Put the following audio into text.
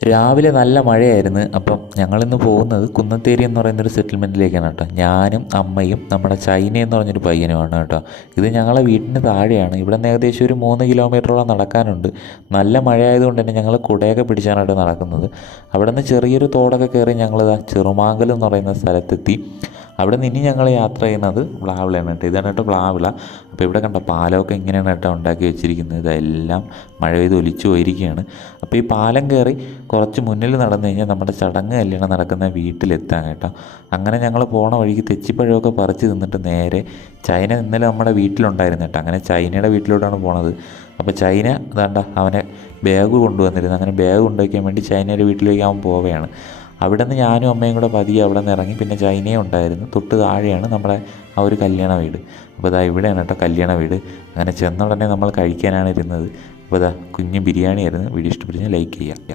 രാവിലെ നല്ല മഴയായിരുന്നു. അപ്പം ഞങ്ങളിന്ന് പോകുന്നത് കുന്നത്തേരി എന്ന് പറയുന്നൊരു സെറ്റിൽമെൻറ്റിലേക്കാണ് കേട്ടോ. ഞാനും അമ്മയും നമ്മുടെ ചൈന എന്ന് പറഞ്ഞൊരു പയ്യനുമാണ് കേട്ടോ. ഇത് ഞങ്ങളെ വീട്ടിന് താഴെയാണ്. ഇവിടെ നിന്ന് ഏകദേശം ഒരു 3 കിലോമീറ്ററോളം നടക്കാനുണ്ട്. നല്ല മഴയായതുകൊണ്ട് തന്നെ ഞങ്ങൾ കുടയൊക്കെ പിടിച്ചാണ് കേട്ടോ നടക്കുന്നത്. അവിടെ നിന്ന് ചെറിയൊരു തോടൊക്കെ കയറി ഞങ്ങളിതാ ചെറുമാങ്കൽ എന്ന് പറയുന്ന സ്ഥലത്തെത്തി. അവിടെ നിന്ന് ഇനി ഞങ്ങൾ യാത്ര ചെയ്യുന്നത് പ്ലാവിളയാണ് കേട്ടോ. ഇതാണ് കേട്ടോ പ്ലാവിള. അപ്പോൾ ഇവിടെ കണ്ട പാലമൊക്കെ ഇങ്ങനെയാണ് കേട്ടോ ഉണ്ടാക്കി വെച്ചിരിക്കുന്നത്. ഇതെല്ലാം മഴ പെയ്ത് ഒലിച്ചു പോയിരിക്കുകയാണ്. അപ്പോൾ ഈ പാലം കയറി കുറച്ച് മുന്നിൽ നടന്നു കഴിഞ്ഞാൽ നമ്മുടെ ചടങ്ങ് കല്യാണം നടക്കുന്ന വീട്ടിലെത്താൻ കേട്ടോ. അങ്ങനെ ഞങ്ങൾ പോണ വഴിക്ക് തെച്ചിപ്പഴമൊക്കെ പറിച്ച് തിന്നിട്ട് നേരെ ചൈന ഇന്നലെ നമ്മുടെ വീട്ടിലുണ്ടായിരുന്നു കേട്ടോ. അങ്ങനെ ചൈനയുടെ വീട്ടിലോട്ടാണ് പോണത്. അപ്പോൾ ചൈന അതാണ്ട അവനെ ബാഗ് കൊണ്ടുവന്നിരുന്നു. അങ്ങനെ ബാഗ് കൊണ്ടുവയ്ക്കാൻ വേണ്ടി ചൈനയുടെ വീട്ടിലേക്ക് അവൻ പോവുകയാണ്. അവിടെ നിന്ന് ഞാനും അമ്മയും കൂടെ പതിയെ അവിടെ നിന്ന് ഇറങ്ങി. പിന്നെ ചൈനയും ഉണ്ടായിരുന്നു. തൊട്ട് താഴെയാണ് നമ്മുടെ ആ ഒരു കല്യാണ വീട്. അപ്പോൾ ഇതാ ഇവിടെയാണ് കേട്ടോ കല്യാണ വീട്. അങ്ങനെ ചെന്ന ഉടനെ നമ്മൾ കഴിക്കാനാണ് ഇരുന്നത്. അപ്പോൾ ഇതാ കുഞ്ഞ് ബിരിയാണി ആയിരുന്നു. വീഡിയോ ഇഷ്ടപ്പെട്ട് ലൈക്ക് ചെയ്യുക.